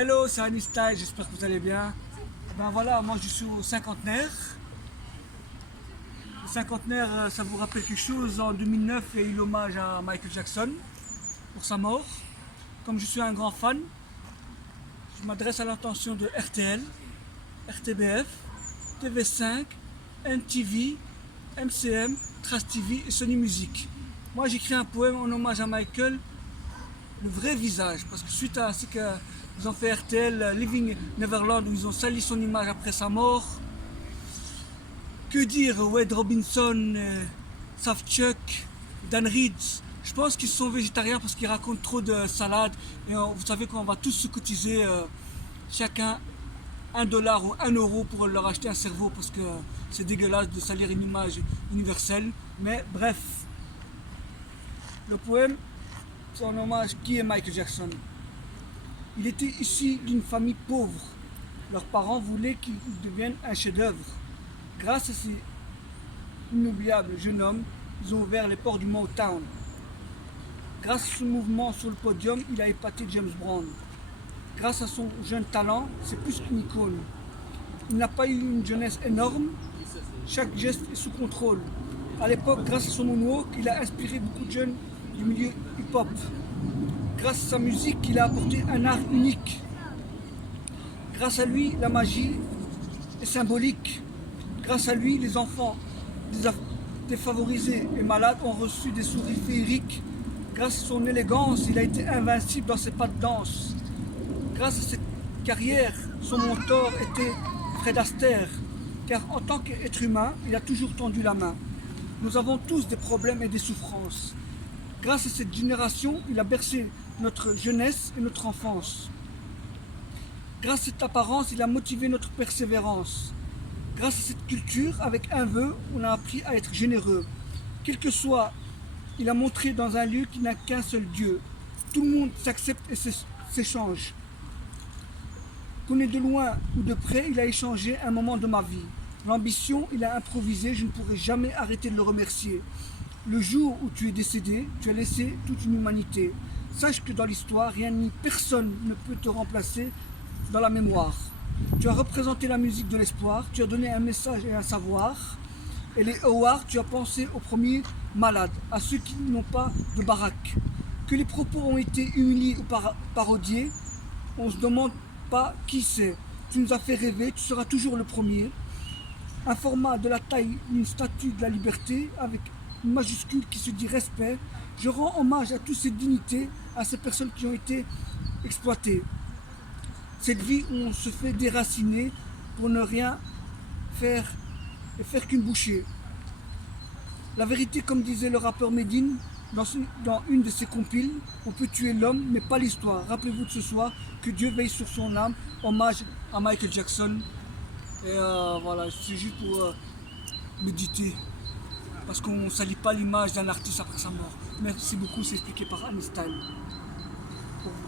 Hello, c'est Anista, j'espère que vous allez bien. Ben voilà, moi je suis au cinquantenaire. Le cinquantenaire, ça vous rappelle quelque chose? En 2009, il y a eu l'hommage à Michael Jackson pour sa mort. Comme je suis un grand fan, je m'adresse à l'attention de RTL, RTBF, TV5, MTV, MCM, Trace TV et Sony Music. Moi j'écris un poème en hommage à Michael, le vrai visage, parce que suite à ce qu'ils ont fait RTL Living Neverland, où ils ont sali son image après sa mort, que dire, Wade Robinson, Safchuk, Dan Reed, je pense qu'ils sont végétariens parce qu'ils racontent trop de salade, et vous savez qu'on va tous se cotiser chacun $1 ou €1 pour leur acheter un cerveau, parce que c'est dégueulasse de salir une image universelle. Mais bref, le poème, c'est en hommage qui est Michael Jackson. Il était issu d'une famille pauvre. Leurs parents voulaient qu'il devienne un chef-d'œuvre. Grâce à ces inoubliables jeunes hommes, ils ont ouvert les ports du Motown. Grâce à son mouvement sur le podium, il a épaté James Brown. Grâce à son jeune talent, c'est plus qu'une icône. Il n'a pas eu une jeunesse énorme, chaque geste est sous contrôle. À l'époque, grâce à son moonwalk, il a inspiré beaucoup de jeunes du milieu hip-hop. Grâce à sa musique, il a apporté un art unique. Grâce à lui, la magie est symbolique. Grâce à lui, les enfants défavorisés et malades ont reçu des sourires féeriques. Grâce à son élégance, il a été invincible dans ses pas de danse. Grâce à cette carrière, son mentor était Fred Astaire, car en tant qu'être humain, il a toujours tendu la main. Nous avons tous des problèmes et des souffrances. Grâce à cette génération, il a bercé notre jeunesse et notre enfance. Grâce à cette apparence, il a motivé notre persévérance. Grâce à cette culture, avec un vœu, on a appris à être généreux. Quel que soit, il a montré dans un lieu qui n'a qu'un seul Dieu. Tout le monde s'accepte et s'échange. Qu'on est de loin ou de près, il a échangé un moment de ma vie. L'ambition, il a improvisé, je ne pourrai jamais arrêter de le remercier. Le jour où tu es décédé, tu as laissé toute une humanité. Sache que dans l'histoire, rien ni personne ne peut te remplacer dans la mémoire. Tu as représenté la musique de l'espoir, tu as donné un message et un savoir. Et les awards, tu as pensé aux premiers malades, à ceux qui n'ont pas de baraque. Que les propos ont été humiliés ou parodiés, on ne se demande pas qui c'est. Tu nous as fait rêver, tu seras toujours le premier. Un format de la taille d'une statue de la liberté avec une majuscule qui se dit respect. Je rends hommage à toutes ces dignités, à ces personnes qui ont été exploitées. Cette vie où on se fait déraciner pour ne rien faire et faire qu'une bouchée. La vérité, comme disait le rappeur Medine dans une de ses compiles, on peut tuer l'homme mais pas l'histoire. Rappelez-vous de ce soir, que Dieu veille sur son âme. Hommage à Michael Jackson. Et voilà, c'est juste pour méditer. Parce qu'on ne salit pas l'image d'un artiste après sa mort. Merci beaucoup, c'est expliqué par Anistyle. Pour vous.